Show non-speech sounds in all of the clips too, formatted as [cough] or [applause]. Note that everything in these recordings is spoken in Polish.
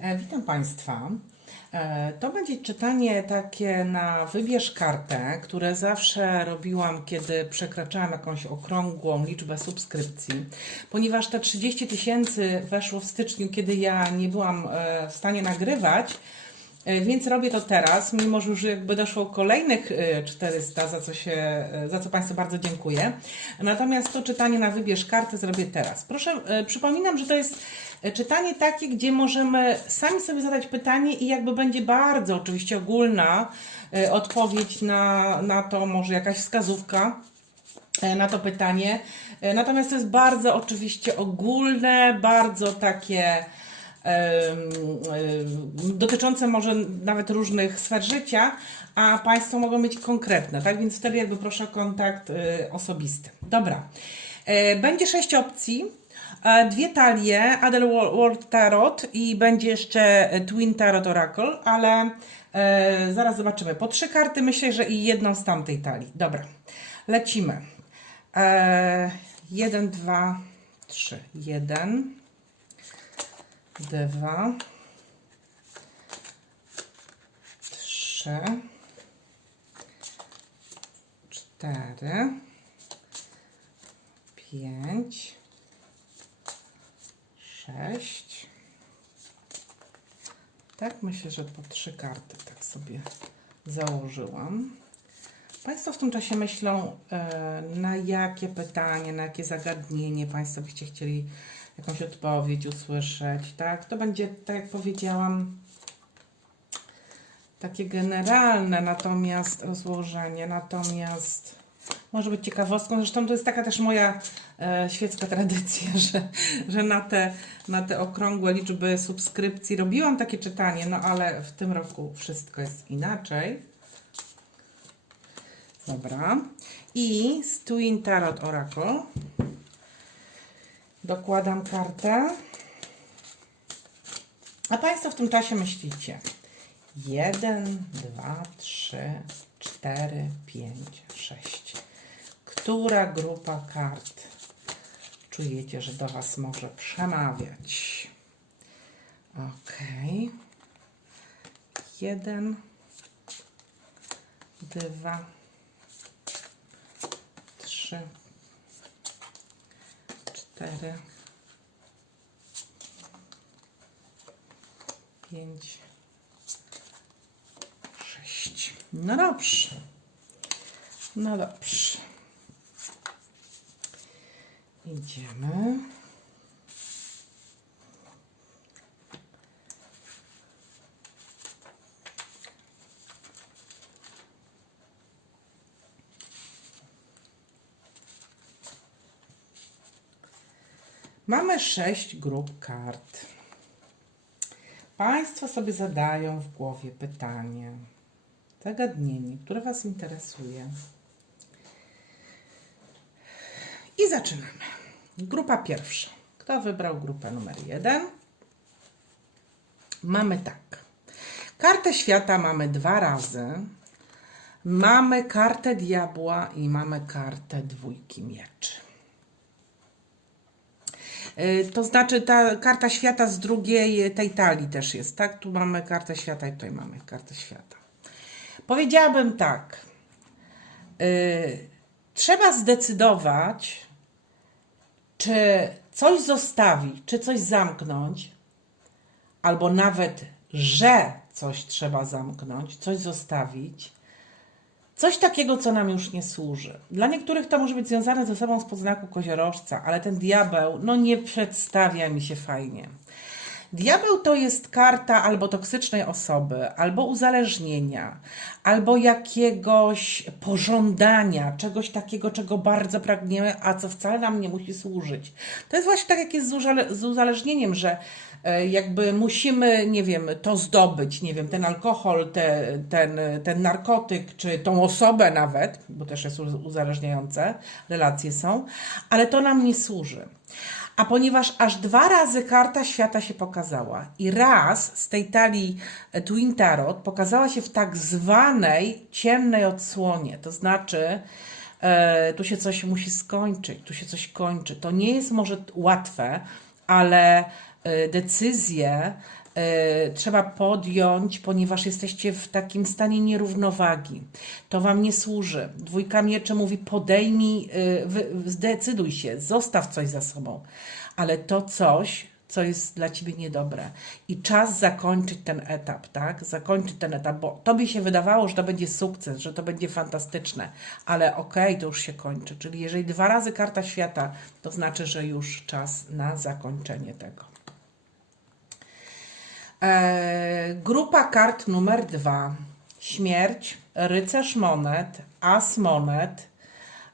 E, Witam Państwa. E, To będzie czytanie takie na wybierz kartę, które zawsze robiłam, kiedy przekraczałam jakąś okrągłą liczbę subskrypcji, ponieważ te 30 tysięcy weszło w styczniu, kiedy ja nie byłam e, w stanie nagrywać. Więc robię to teraz, mimo że już jakby doszło kolejnych e, 400, za co, się, za co Państwu bardzo dziękuję. Natomiast to czytanie na wybierz kartę zrobię teraz. Proszę, przypominam, że to jest czytanie takie, gdzie możemy sami sobie zadać pytanie i jakby będzie bardzo oczywiście ogólna e, odpowiedź na, na to, może jakaś wskazówka e, na to pytanie. E, Natomiast to jest bardzo oczywiście ogólne, bardzo takie dotyczące może nawet różnych sfer życia, a Państwo mogą być konkretne, tak? Więc wtedy jakby proszę o kontakt osobisty. Dobra. E, Będzie sześć opcji. Dwie talie, Adel World Tarot i będzie jeszcze Twin Tarot Oracle, ale e, zaraz zobaczymy. Po trzy karty myślę, że i jedną z tamtej talii. Dobra, lecimy. E, jeden, dwa, trzy. Jeden, dwa, trzy, cztery, pięć, sześć. Tak, myślę, że po trzy karty tak sobie założyłam. Państwo w tym czasie myślą, e, na jakie pytanie, na jakie zagadnienie Państwo byście chcieli jakąś odpowiedź usłyszeć, tak? To będzie, tak jak powiedziałam, takie generalne, natomiast rozłożenie, natomiast może być ciekawostką. Zresztą to jest taka też moja e, świecka tradycja, [laughs] że, że na, te, na te okrągłe liczby subskrypcji robiłam takie czytanie, no ale w tym roku wszystko jest inaczej. Dobra. I z Twin Tarot Oracle dokładam kartę. A Państwo w tym czasie myślicie. 1, 2, 3, 4, 5, 6. Która grupa kart czujecie, że do Was może przemawiać? Ok. 1, 2, 3, 4, 5, 6. No dobrze. No dobrze. Idziemy. Mamy sześć grup kart. Państwo sobie zadają w głowie pytanie, zagadnienie, które Was interesuje. I zaczynamy. Grupa pierwsza. Kto wybrał grupę numer jeden? Mamy tak. Kartę świata mamy dwa razy. Mamy kartę diabła i mamy kartę dwójki mieczy. Y, To znaczy ta karta świata z drugiej tej talii też jest, tak? Tu mamy kartę świata i tutaj mamy kartę świata. Powiedziałabym tak. y, Trzeba zdecydować, czy coś zostawić, czy coś zamknąć, albo nawet, że coś trzeba zamknąć, coś zostawić. Coś takiego, co nam już nie służy. Dla niektórych to może być związane ze sobą z podznaku koziorożca, ale ten diabeł, no nie przedstawia mi się fajnie. Diabeł to jest karta albo toksycznej osoby, albo uzależnienia, albo jakiegoś pożądania, czegoś takiego, czego bardzo pragniemy, a co wcale nam nie musi służyć. To jest właśnie tak, jak jest z, uzale- z uzależnieniem, że e, jakby musimy, nie wiem, to zdobyć, nie wiem, ten alkohol, te, ten, ten narkotyk, czy tą osobę nawet, bo też jest uz- uzależniające, relacje są, ale to nam nie służy. A ponieważ aż dwa razy karta świata się pokazała i raz z tej talii e, Twin Tarot pokazała się w tak zwanej ciemnej odsłonie, to znaczy e, tu się coś musi skończyć, tu się coś kończy. To nie jest może łatwe, ale e, decyzje trzeba podjąć, ponieważ jesteście w takim stanie nierównowagi. To wam nie służy. Dwójka mieczy mówi podejmij, e, zdecyduj się, zostaw coś za sobą. Ale to coś, co jest dla ciebie niedobre. I czas zakończyć ten etap, tak? Zakończyć ten etap, bo tobie się wydawało, że to będzie sukces, że to będzie fantastyczne, ale okej, to już się kończy. Czyli jeżeli dwa razy karta świata, to znaczy, że już czas na zakończenie tego. E, grupa kart numer dwa. Śmierć, rycerz monet, as monet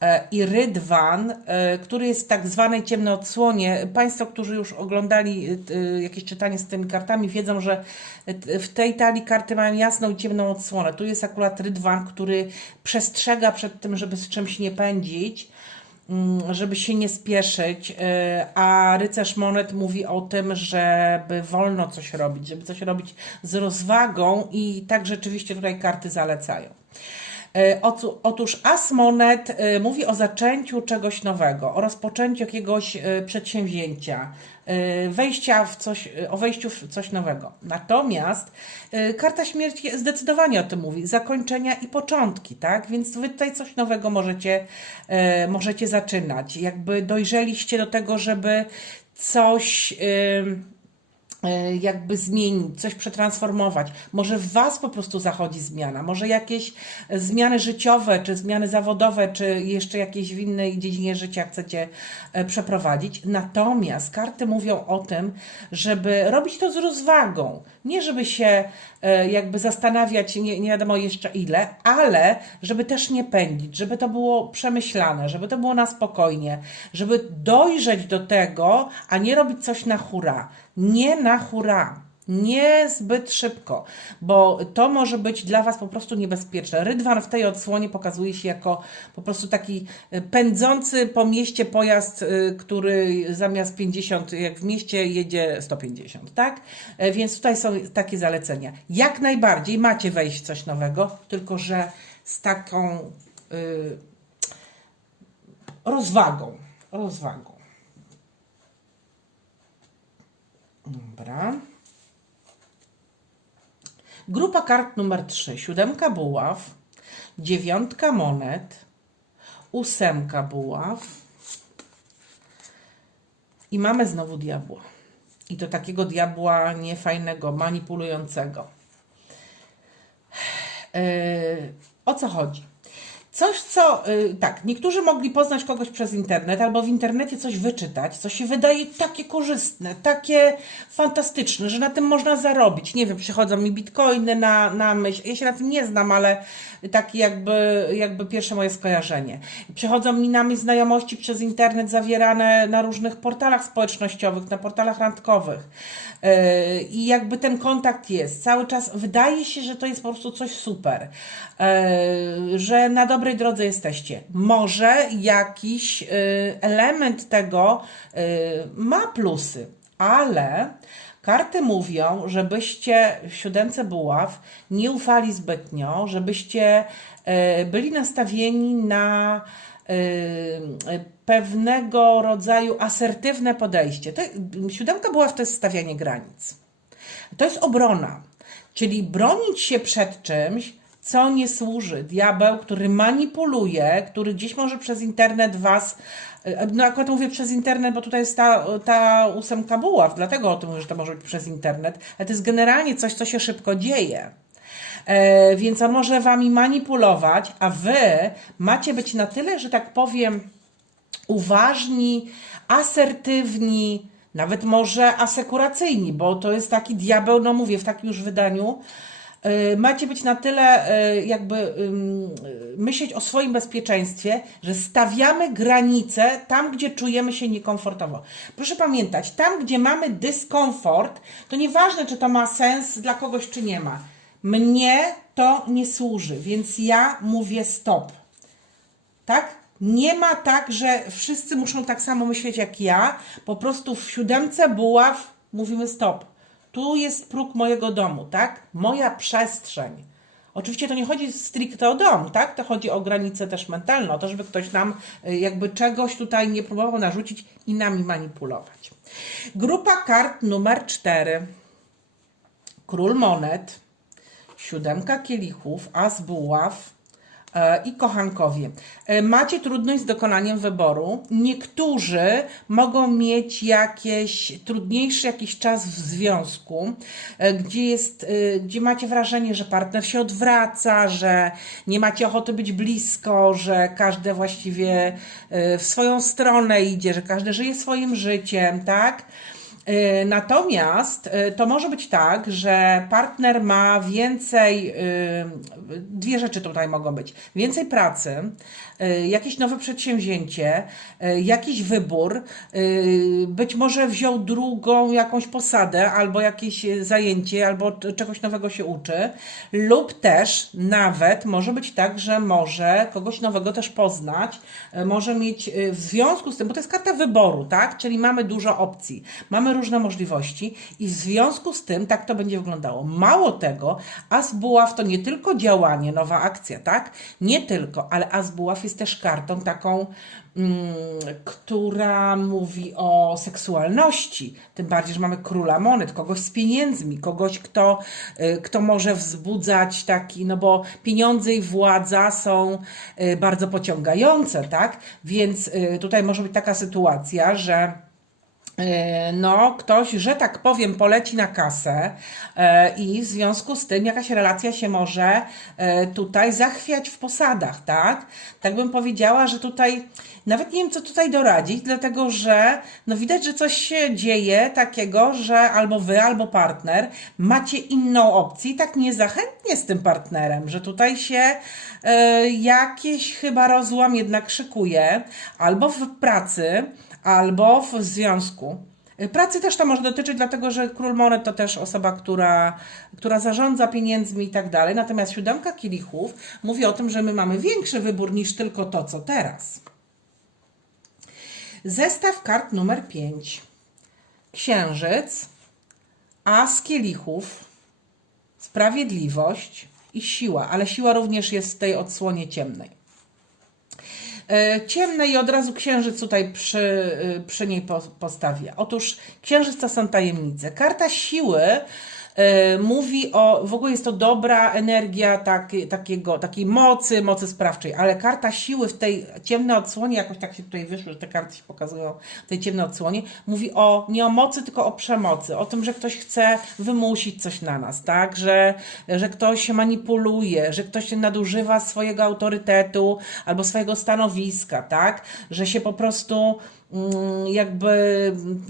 e, i rydwan, e, który jest w tak zwanej ciemnej odsłonie. Państwo, którzy już oglądali jakieś czytanie z tymi kartami, wiedzą, że w tej talii karty mają jasną i ciemną odsłonę. Tu jest akurat rydwan, który przestrzega przed tym, żeby z czymś nie pędzić żeby się nie spieszyć, y, a rycerz monet mówi o tym, żeby wolno coś robić, żeby coś robić z rozwagą i tak rzeczywiście tutaj karty zalecają. Otu- Otóż As Monet y, mówi o zaczęciu czegoś nowego, o rozpoczęciu jakiegoś y, przedsięwzięcia, wejścia w coś, o wejściu w coś nowego. Natomiast karta śmierci zdecydowanie o tym mówi, zakończenia i początki, tak? Więc wy tutaj coś nowego możecie, możecie zaczynać. Jakby dojrzeliście do tego, żeby coś... e, jakby zmienić, coś przetransformować. Może w Was po prostu zachodzi zmiana, może jakieś zmiany życiowe, czy zmiany zawodowe, czy jeszcze jakieś w innej dziedzinie życia chcecie e, przeprowadzić. Natomiast karty mówią o tym, żeby robić to z rozwagą. Nie żeby się e, jakby zastanawiać nie, nie wiadomo jeszcze ile, ale żeby też nie pędzić, żeby to było przemyślane, żeby to było na spokojnie, żeby dojrzeć do tego, a nie robić coś na hura. Nie na hura. Nie zbyt szybko, bo to może być dla Was po prostu niebezpieczne. Rydwan w tej odsłonie pokazuje się jako po prostu taki y, pędzący po mieście pojazd, y, który zamiast 50, jak w mieście, jedzie 150, tak? E, Więc tutaj są takie zalecenia. Jak najbardziej macie wejść coś nowego, tylko że z taką y, rozwagą. Rozwagą. Dobra. Grupa kart numer 3. Siódemka buław, dziewiątka monet, ósemka buław i mamy znowu diabła. I to takiego diabła niefajnego, manipulującego. Yy, o co chodzi? Coś, co, yy, tak, niektórzy mogli poznać kogoś przez internet albo w internecie coś wyczytać, co się wydaje takie korzystne, takie fantastyczne, że na tym można zarobić. Nie wiem, przychodzą mi bitcoiny na, na myśl. Ja się na tym nie znam, ale takie jakby, jakby pierwsze moje skojarzenie. Przychodzą mi na myśl znajomości przez internet zawierane na różnych portalach społecznościowych, na portalach randkowych. Yy, I jakby ten kontakt jest. Cały czas wydaje się, że to jest po prostu coś super. Yy, że na dobrej drodze jesteście. Może jakiś yy, element tego yy, ma plusy, ale karty mówią, żebyście w siódemce buław nie ufali zbytnio, żebyście yy, byli nastawieni na pewnego rodzaju asertywne podejście. Siódemka buław to jest stawianie granic. To jest obrona, czyli bronić się przed czymś, co nie służy. Diabeł, który manipuluje, który gdzieś może przez internet was, e, no akurat mówię przez internet, bo tutaj jest ta, ta ósemka buław, dlatego o tym mówię, że to może być przez internet, ale to jest generalnie coś, co się szybko dzieje. E, więc on może wami manipulować, a wy macie być na tyle, że tak powiem, uważni, asertywni, nawet może asekuracyjni, bo to jest taki diabeł, no mówię, w takim już wydaniu. Y, Macie być na tyle, y, jakby myśleć o swoim bezpieczeństwie, że stawiamy granice tam, gdzie czujemy się niekomfortowo. Proszę pamiętać, tam, gdzie mamy dyskomfort, to nieważne, czy to ma sens dla kogoś, czy nie ma. Mnie to nie służy, więc ja mówię stop. Tak? Nie ma tak, że wszyscy muszą tak samo myśleć jak ja. Po prostu w siódemce buław mówimy stop. Tu jest próg mojego domu, tak? Moja przestrzeń. Oczywiście to nie chodzi stricte o dom, tak? To chodzi o granice też mentalne, o to, żeby ktoś nam y, jakby czegoś tutaj nie próbował narzucić i nami manipulować. Grupa kart numer 4. król monet, siódemka kielichów, as buław i kochankowie. E, Macie trudność z dokonaniem wyboru. Niektórzy mogą mieć jakieś trudniejszy jakiś czas w związku, e, gdzie jest, e, gdzie macie wrażenie, że partner się odwraca, że nie macie ochoty być blisko, że każdy właściwie w swoją stronę idzie, że każdy żyje swoim życiem, tak? E, Natomiast e, to może być tak, że partner ma więcej, e, dwie rzeczy tutaj mogą być. Więcej pracy, jakieś nowe przedsięwzięcie, jakiś wybór, być może wziął drugą jakąś posadę albo jakieś zajęcie, albo czegoś nowego się uczy, lub też nawet może być tak, że może kogoś nowego też poznać, może mieć w związku z tym, bo to jest karta wyboru, tak? Czyli mamy dużo opcji, mamy różne możliwości i w związku z tym tak to będzie wyglądało. Mało tego, As Buław to nie tylko działanie, nowa akcja, tak? Nie tylko, ale As Buław jest też kartą taką, mm, która mówi o seksualności. Tym bardziej, że mamy króla monet, kogoś z pieniędzmi, kogoś, kto, y, kto może wzbudzać taki, no bo pieniądze i władza są y, bardzo pociągające, tak? Więc y, tutaj może być taka sytuacja, że no, ktoś, że tak powiem, poleci na kasę e, i w związku z tym jakaś relacja się może e, tutaj zachwiać w posadach, tak? Tak bym powiedziała, że tutaj nawet nie wiem, co tutaj doradzić, dlatego że no widać, że coś się dzieje takiego, że albo wy, albo partner macie inną opcję i tak niezachętnie z tym partnerem, że tutaj się e, jakiś chyba rozłam jednak szykuje, albo w pracy, albo w związku. Pracy też to może dotyczyć, dlatego że król monet to też osoba, która, która zarządza pieniędzmi i tak dalej. Natomiast siódemka kielichów mówi o tym, że my mamy większy wybór niż tylko to, co teraz. Zestaw kart numer 5. Księżyc, as kielichów, sprawiedliwość i siła, ale siła również jest w tej odsłonie ciemnej. E, ciemne i od razu księżyc tutaj przy, y, przy niej po- postawię. Otóż księżyc to są tajemnice. Karta siły e, mówi o, w ogóle jest to dobra energia tak, takiego, takiej mocy, mocy sprawczej, ale karta siły w tej ciemnej odsłonie, jakoś tak się tutaj wyszło, że te karty się pokazują w tej ciemnej odsłonie, mówi o, nie o mocy, tylko o przemocy, o tym, że ktoś chce wymusić coś na nas, tak, że, że ktoś manipuluje, że ktoś nadużywa swojego autorytetu albo swojego stanowiska, tak, że się po prostu jakby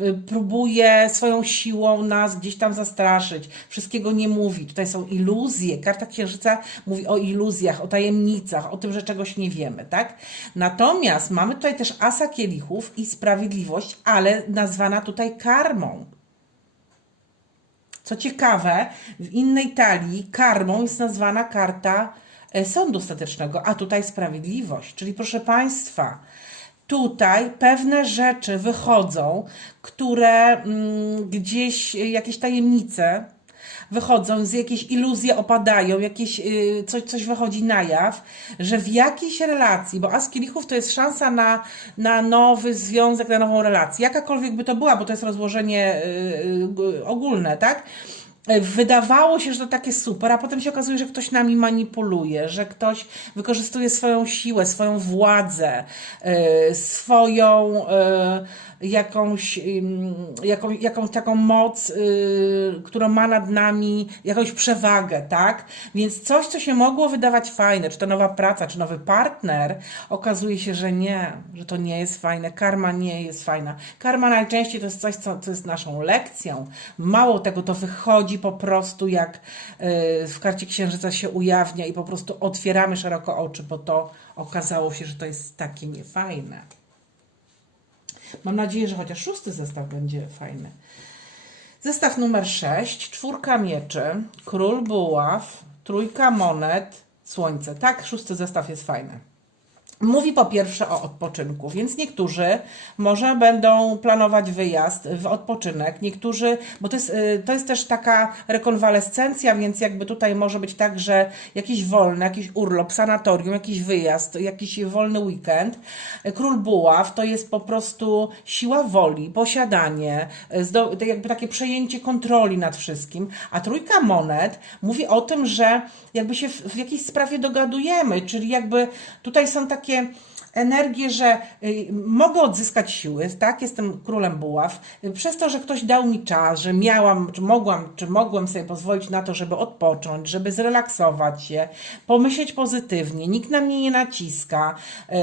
y, próbuje swoją siłą nas gdzieś tam zastraszyć, wszystkiego nie mówi. Tutaj są iluzje. Karta Księżyca mówi o iluzjach, o tajemnicach, o tym, że czegoś nie wiemy, tak? Natomiast mamy tutaj też asa kielichów i sprawiedliwość, ale nazwana tutaj karmą. Co ciekawe, w innej talii karmą jest nazwana karta e, sądu ostatecznego, a tutaj sprawiedliwość. Czyli proszę Państwa, tutaj pewne rzeczy wychodzą, które mm, gdzieś, jakieś tajemnice wychodzą, z jakieś iluzje opadają, jakieś, y, coś, coś wychodzi na jaw, że w jakiejś relacji, bo As Kielichów to jest szansa na, na nowy związek, na nową relację, jakakolwiek by to była, bo to jest rozłożenie y, y, ogólne, tak? Wydawało się, że to takie super, a potem się okazuje, że ktoś nami manipuluje, że ktoś wykorzystuje swoją siłę, swoją władzę, y, swoją y, jakąś, jaką, jakąś taką moc, y, którą ma nad nami, jakąś przewagę, tak? Więc coś, co się mogło wydawać fajne, czy to nowa praca, czy nowy partner, okazuje się, że nie, że to nie jest fajne. Karma nie jest fajna. Karma najczęściej to jest coś, co, co jest naszą lekcją. Mało tego, to wychodzi po prostu jak y, w karcie księżyca się ujawnia i po prostu otwieramy szeroko oczy, bo to okazało się, że to jest takie niefajne. Mam nadzieję, że chociaż szósty zestaw będzie fajny. Zestaw numer 6, czwórka mieczy, król buław, trójka monet, słońce. Tak, szósty zestaw jest fajny. Mówi po pierwsze o odpoczynku, więc niektórzy może będą planować wyjazd w odpoczynek, niektórzy, bo to jest, y, to jest też taka rekonwalescencja, więc jakby tutaj może być tak, że jakiś wolny, jakiś urlop, sanatorium, jakiś wyjazd, jakiś wolny weekend. Król Buław to jest po prostu siła woli, posiadanie, y, jakby takie przejęcie kontroli nad wszystkim, a trójka monet mówi o tym, że jakby się w, w jakiejś sprawie dogadujemy, czyli jakby tutaj są takie takie energie, że y, mogę odzyskać siły, tak? Jestem królem buław. Przez to, że ktoś dał mi czas, że miałam, czy mogłam, czy mogłem sobie pozwolić na to, żeby odpocząć, żeby zrelaksować się, pomyśleć pozytywnie, nikt na mnie nie naciska,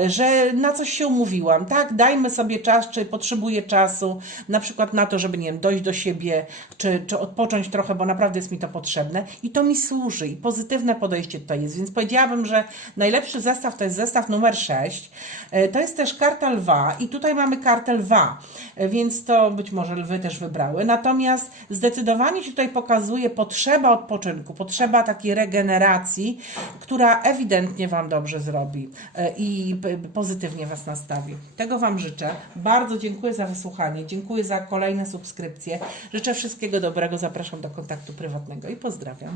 y, że na coś się umówiłam, tak? Dajmy sobie czas, czy potrzebuję czasu, na przykład na to, żeby, nie wiem, dojść do siebie, czy, czy odpocząć trochę, bo naprawdę jest mi to potrzebne i to mi służy i pozytywne podejście tutaj jest, więc powiedziałabym, że najlepszy zestaw to jest zestaw numer 6. E, To jest też karta lwa i tutaj mamy kartę lwa, e, więc to być może lwy też wybrały. Natomiast zdecydowanie się tutaj pokazuje potrzeba odpoczynku, potrzeba takiej regeneracji, która ewidentnie Wam dobrze zrobi e, i pozytywnie Was nastawi. Tego Wam życzę. Bardzo dziękuję za wysłuchanie, dziękuję za kolejne subskrypcje. Życzę wszystkiego dobrego, zapraszam do kontaktu prywatnego i pozdrawiam.